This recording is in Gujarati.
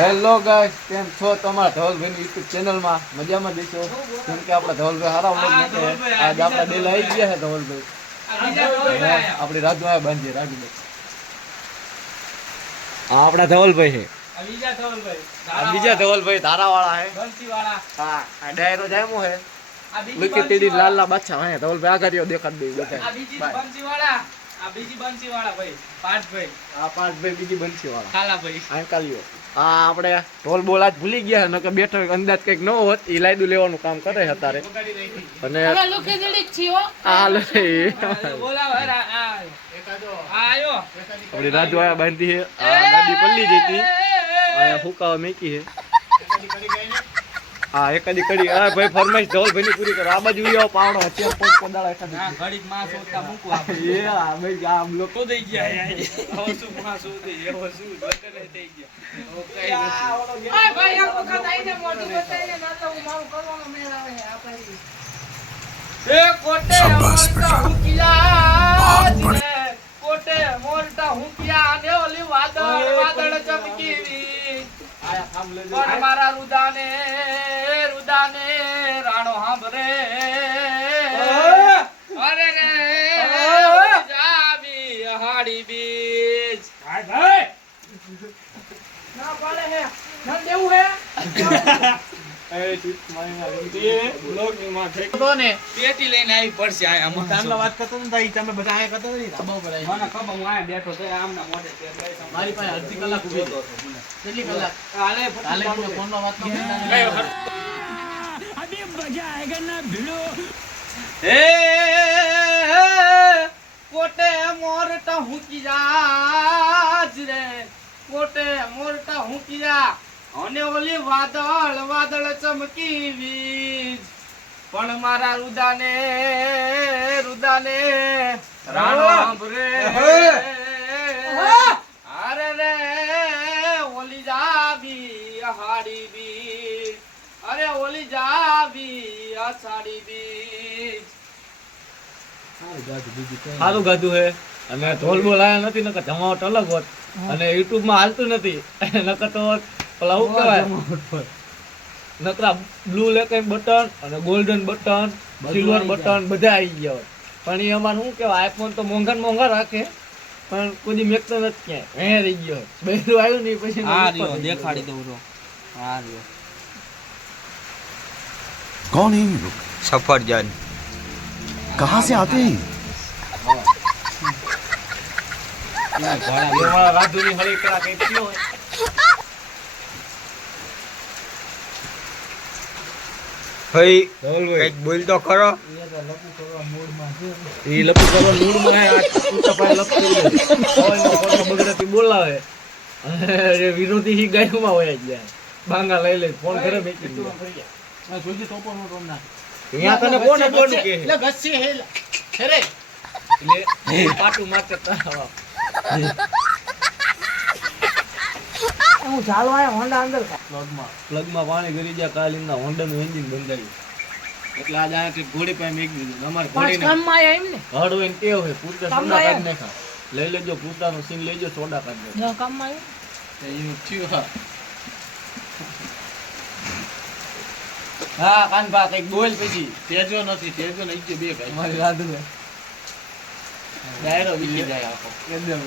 હેલો ગાઈસ, કેમ છો? તમારા ધવલભાઈ ની યુટ્યુબ ચેનલ માં મજામાં દેશો. કેમ કે આપણા ધવલભાઈ હારા વ્લોગ મૂકે. આજ આપણા ડેલ આવી ગયા છે ધવલભાઈ. આપણી રાજુભાઈ બાંધીએ રાજુભાઈ. આ આપણા ધવલભાઈ છે. બીજા ધવલભાઈ ધારાવાળા છે. હા, આ ડાયરો જામો છે. લુકી તીડી લાલા બાદશાહ હે ધવલભાઈ આગળિયો દેખાડ દે બધા. આ બીજી બંસીવાળા, આ બીજી બંસીવાળા ભાઈ પાઠભાઈ. આ પાઠભાઈ બીજી બંસીવાળા કાલાભાઈ. આ કાલિયો. આ આપણે ઢોલ બોલ આજ ભૂલી ગયા ન કે બેઠો અંદાજ કઈક નવો હોત ઈ લાયદુ લેવાનું કામ કરે અત્યારે. અને અમે લુકી તીડી છીઓ. આ લે બોલાવ આ એકાદો આયો. આપણી રાજુ આયા બાંધી છે. આ ગાડી પલ્લી જતી આયા ફૂકાવા મેકી છે. હા એકાદી કડી. આ ભાઈ ફરમાઈશ ધવલભાઈ ની પૂરી કરો. આ બાજુ આવો પાવડો અત્યારે પોચ પડાળા એકાદી. ના ઘડીક માં સોતા મૂકવા. એ આ ભાઈ આમ લોકો દઈ ગયા હવે શું માં સોતી એવો શું લટલે થઈ ગયા. ઓકે આ ભાઈ આ વખત આઈને મોઢું બતાઈને ના તો હું મારું કરવાનો મેળ આવે છે આ ભાઈ. એ કોટે મોરટા હુકિયા કોટે મોરટા હુકિયા ને ઓલી વાદળ ચમકીવી આયા કામ લઈ પણ મારા રુદાને રાણો હાંભરે અરે રે જાવી હાડી બીજ ભાઈ ના પાડે હે નન દેવું હે એ ચીટ મારી એ બ્લોગ ની માં ઠેક તો ને પેટી લઈને આવી પડશે આ આમાં તામલા વાત કરતો ને તાઈ તમે બધા આયા કરતો ને ધાબા ઉપર આવી મને ખબર હું આ બેઠો તો આમના મોઢે મારી પાસે અડધી કલાક ઊભી હતો. કેટલી કલાક? હાલે મને ફોનમાં વાત ન કરતા. अभी मजा आएगा ना भिड़ो એ કોટે મોરટા હુકિયા રે કોટે મોરટા હુકિયા અને ઓલી વાદળ ચમકી વીજ પણ મારા રુદાને રાણો સાંભળે અરે રે ઓલી જાવી હાડી બીજ અરે ઓલી જાવી અષાઢી બીજ સારું ગાધું હે અને ઢોલ બોલ આયા નથી નકર જમાવટ અલગ હોત અને યુટ્યુબ માં હાલતું નથી નકર તો પેલા શું કહેવાય નકરા બ્લુ લેકન બટન અને ગોલ્ડન બટન સિલ્વર બટન બધા આવી ગયા હોત. પણ એ અમારે શું કહેવાય આઈફોન તો મોંઘા રાખે પણ કોઈ મેકતો નથી ક્યાંય હે રહી ગયો બહેરું આવ્યું નહીં પછી આ રહ્યો દેખાડી દઉં તો આ રહ્યો कौन है ये लोग? सफरजन कहाँ से आते हैं? એમાં રાધુની હળી કરા કઈ થયો હોય ભાઈ ધવલભાઈ કઈક બોલ તો ખરો. ઈ લપુ કરવા મૂડમાં હે આ ઉતા પાય લપ કરી દે ઓયનો ફોટો બગડતી બોલાવે અને વિરોધી હી ગાયમાં હોય જાય બાંગા લઈ લે ફોન કરે મેકી દે આ જોજી ટોપો નો રોમ ના અહીંયા તને કોને કોણ કે એટલે ગસ્સી હે રે એટલે પાટુ મારતે તાવા હું ચાલવા આયા હોન્ડા અંદર પ્લગમાં પાણી ગરી ગયા કાલિંગના હોન્ડાનું એન્જિન બંધાયું એટલે આજ આ કે ઘોડી પાસે મેક દીધું અમાર ઘોડીને કામમાં આયા એમ ને હડ હોય ને ટેવ હોય પૂરતા કામમાં સોડા આયા? કાઢી નાખા લઈ લેજો પૂરતાનું સીન લેજો સોડા કાઢી જો કામમાં આવ્યું એવું થયું હા કાનભા કઈક બોલ પછી તેજો નથી તેજો નહીં બે ભાઈ મારી રાધુ ડાયરો બીજી જાય આખો એકદમ